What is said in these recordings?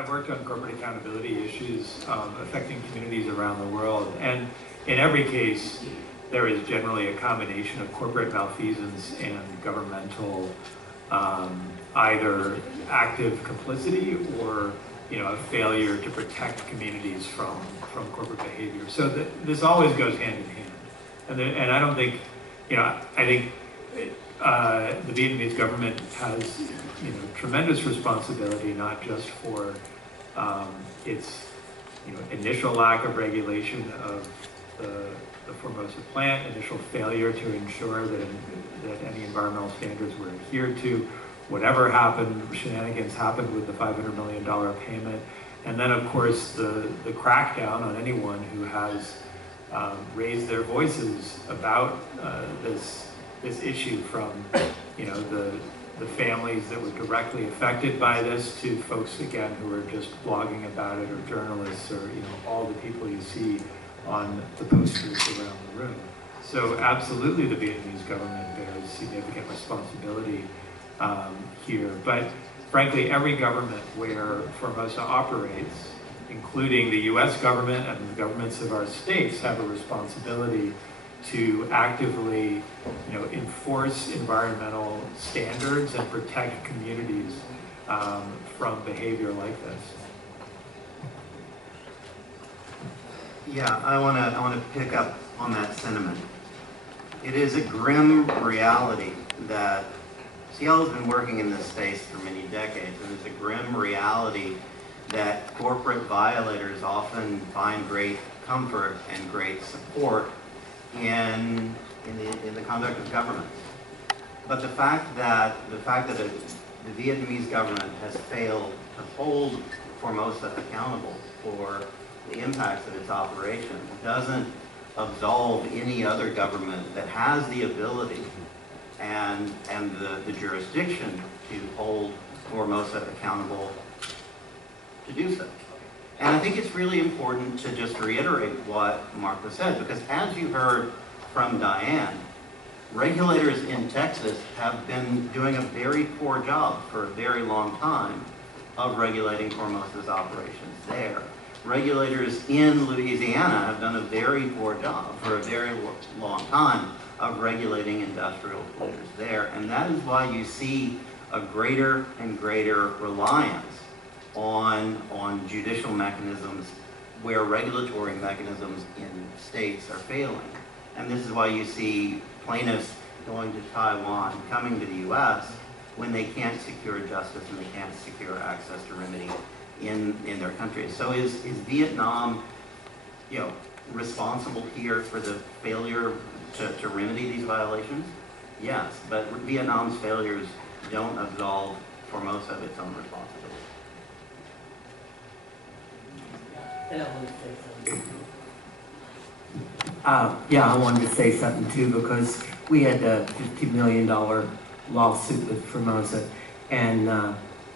I've worked on corporate accountability issues affecting communities around the world, and in every case, there is generally a combination of corporate malfeasance and governmental either active complicity or a failure to protect communities from corporate behavior. So this always goes hand in hand, and I don't think I think the Vietnamese government has tremendous responsibility, not just for its initial lack of regulation of the Formosa plant, initial failure to ensure that any environmental standards were adhered to, whatever happened, shenanigans happened with the $500 million payment, and then of course the crackdown on anyone who has raised their voices about this issue, from the families that were directly affected by this to folks again who are just blogging about it, or journalists, or all the people you see on the posters around the room. So absolutely the Vietnamese government bears significant responsibility here, but frankly every government where Formosa operates, including the US government and the governments of our states, have a responsibility to actively enforce environmental standards and protect communities from behavior like this. Yeah, I want to pick up on that sentiment. It is a grim reality that Cielo has been working in this space for many decades, and it's a grim reality that corporate violators often find great comfort and great support in the conduct of governments. But the fact that the Vietnamese government has failed to hold Formosa accountable for the impacts of its operation doesn't absolve any other government that has the ability and the jurisdiction to hold Formosa accountable to do so. And I think it's really important to just reiterate what Martha said, because as you heard from Diane, regulators in Texas have been doing a very poor job for a very long time of regulating Formosa's operations there. Regulators in Louisiana have done a very poor job for a very long time of regulating industrial polluters there. And that is why you see a greater and greater reliance on judicial mechanisms where regulatory mechanisms in states are failing. And this is why you see plaintiffs going to Taiwan, coming to the US, when they can't secure justice and they can't secure access to remedy in their countries. So is Vietnam, responsible here for the failure to remedy these violations? Yes, but Vietnam's failures don't absolve Formosa of its own responsibility. Yeah, I wanted to say something too, because we had a $50 million lawsuit with Formosa, and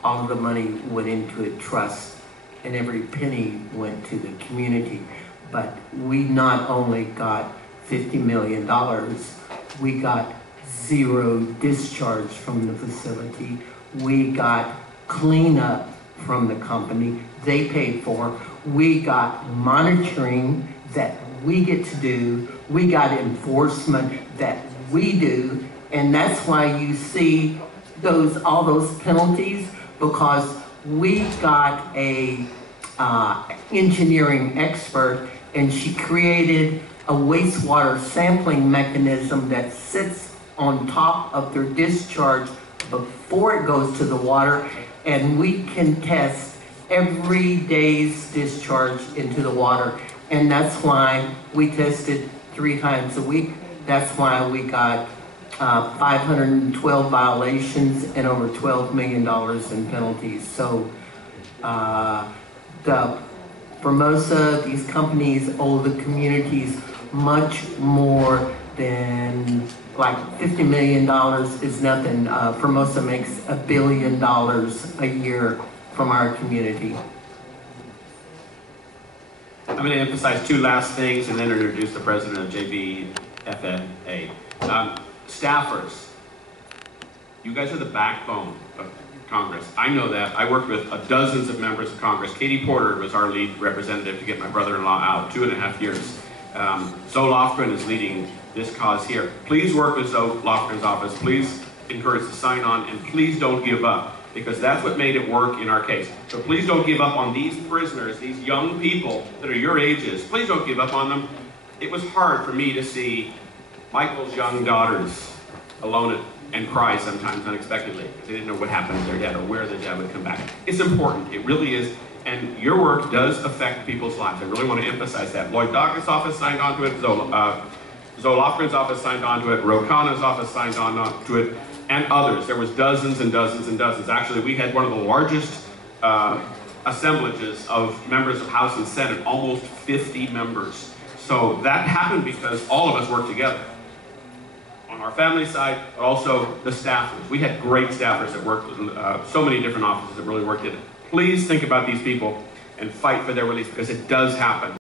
all of the money went into a trust, and every penny went to the community. But we not only got $50 million, we got zero discharge from the facility. We got cleanup from the company they paid for. We got monitoring that we get to do. We got enforcement that we do. And that's why you see all those penalties, because we got a engineering expert, and she created a wastewater sampling mechanism that sits on top of their discharge before it goes to the water, and we can test every day's discharge into the water. And that's why we tested 3 times a week. That's why we got 512 violations and over $12 million in penalties. So the Formosa, these companies owe the communities much more than, like, $50 million is nothing. Formosa makes $1 billion a year from our community. I'm going to emphasize 2 last things and then introduce the president of JVFNA. Staffers, you guys are the backbone of Congress. I know that. I worked with dozens of members of Congress. Katie Porter was our lead representative to get my brother-in-law out, 2.5 years. Zoe Lofgren is leading this cause here. Please work with Zoe Lofgren's office. Please encourage the sign on, and please don't give up, because that's what made it work in our case. So please don't give up on these prisoners, these young people that are your ages. Please don't give up on them. It was hard for me to see Michael's young daughters alone and cry sometimes unexpectedly, because they didn't know what happened to their dad or where their dad would come back. It's important, it really is, and your work does affect people's lives. I really want to emphasize that. Lloyd Doggett's office signed on to it, Zoe Lofgren's office signed on to it, Ro Khanna's office signed on to it, and others. There was dozens and dozens and dozens. Actually, we had one of the largest assemblages of members of House and Senate, almost 50 members. So that happened because all of us worked together. On our family side, but also the staffers. We had great staffers that worked with so many different offices that really worked in it. Please think about these people and fight for their release, because it does happen.